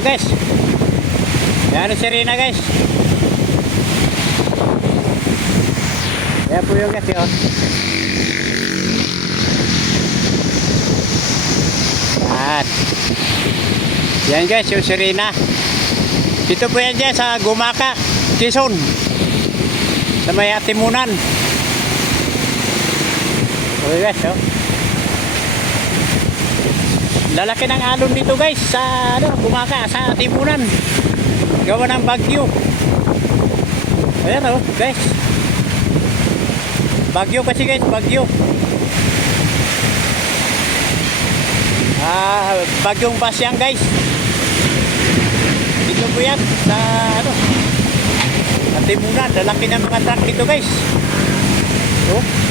guys. Yan si Rina guys. Yan po yung guys yun. Yan. Yan guys yung si Rina. Dito po yan dyan sa Gumaka, Quezon. Sa may Atimunan. Okay guys, oh. Lalaki ng alon dito guys sa Gumaka, sa Atimunan. Gawa ng bagyo. Ayan oh guys. Bagyo kasi guys, bagyo. Bagyong Basyang guys. Dito po yan sa Atimunan. Lalaki ng mga truck dito guys. Oh.